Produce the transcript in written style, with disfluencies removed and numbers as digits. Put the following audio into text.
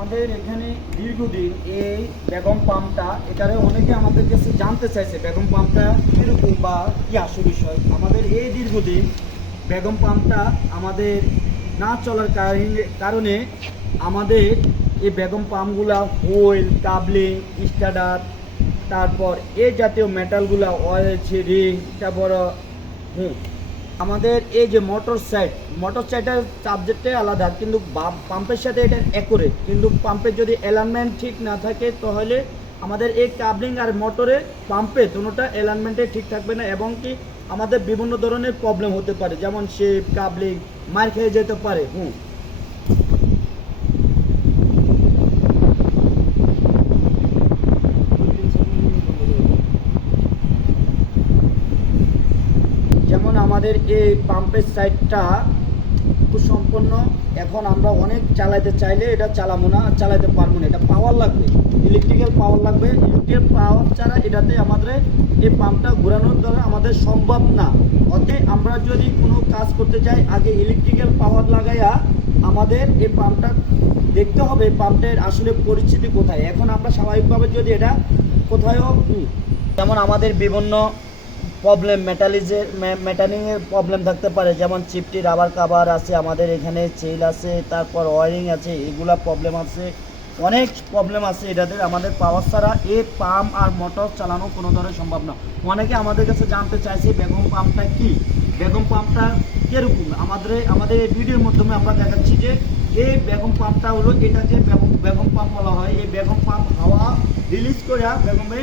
আমাদের এখানে দীর্ঘদিন এই বেগম পাম্পটা এটারে অনেকে আমাদের কাছে জানতে চাইছে বেগম পাম্পটা কীরকম বা কী আসল বিষয়। আমাদের এই দীর্ঘদিন বেগম পাম্পটা আমাদের না চলার কারণে আমাদের এই বেগম পাম্পগুলা হুইল কাবলিং স্টার্টার তারপর এই জাতীয় মেটালগুলা অয়েল রিং তারপর আমাদের এই যে মোটর সাইটের সাবজেক্টটাই আলাদা, কিন্তু পাম্পের সাথে এটা অ্যাকুরেট, কিন্তু পাম্পের যদি অ্যালাইনমেন্ট ঠিক না থাকে তাহলে আমাদের এই কাবলিং আর মোটরে পাম্পে দুটোটা অ্যালাইনমেন্টে ঠিক থাকবে না এবং কি আমাদের বিভিন্ন ধরনের প্রবলেম হতে পারে, যেমন শেপ কাবলিং মার খেয়ে যেতে পারে। যেমন আমাদের এই পাম্পের সাইডটা সুসম্পন্ন, এখন আমরা অনেক চালাতে চাইলে এটা চালাতে পারবো না, এটা পাওয়ার লাগবে, ইলেকট্রিক্যাল পাওয়ার লাগবে। ইলেকট্রিক্যাল পাওয়ার ছাড়া এটাতে আমাদের এই পাম্পটা ঘোরানোর দ্বারা আমাদের সম্ভব না। অতএব আমরা যদি কোনো কাজ করতে চাই আগে ইলেকট্রিক্যাল পাওয়ার লাগাইয়া আমাদের এই পাম্পটা দেখতে হবে পাম্পের আসলে পরিস্থিতি কোথায়। এখন আমরা স্বাভাবিকভাবে যদি এটা কোথায়ও যেমন আমাদের বিভিন্ন প্রবলেম মেটালিংয়ের প্রবলেম থাকতে পারে, যেমন চিপটি রাবার কাভার আছে, আমাদের এখানে চেইল আছে, তারপর ওয়ারিং আছে, এগুলা প্রবলেম আছে, অনেক প্রবলেম আছে এটাতে। আমাদের পাওয়ার ছাড়া এই পাম্প আর মোটর চালানো কোনো ধরনের সম্ভব না। অনেকে আমাদের কাছে জানতে চাইছে বেগম পাম্পটা কি, বেগম পাম্পটা কীরকম। আমাদের এই ভিডিওর মাধ্যমে আমরা দেখাচ্ছি যে এই বেগম পাম্পটা হলো, এটাকে বেগম পাম্প বলা হয়। এই বেগম পাম্প হাওয়া রিলিজ করে বেগমে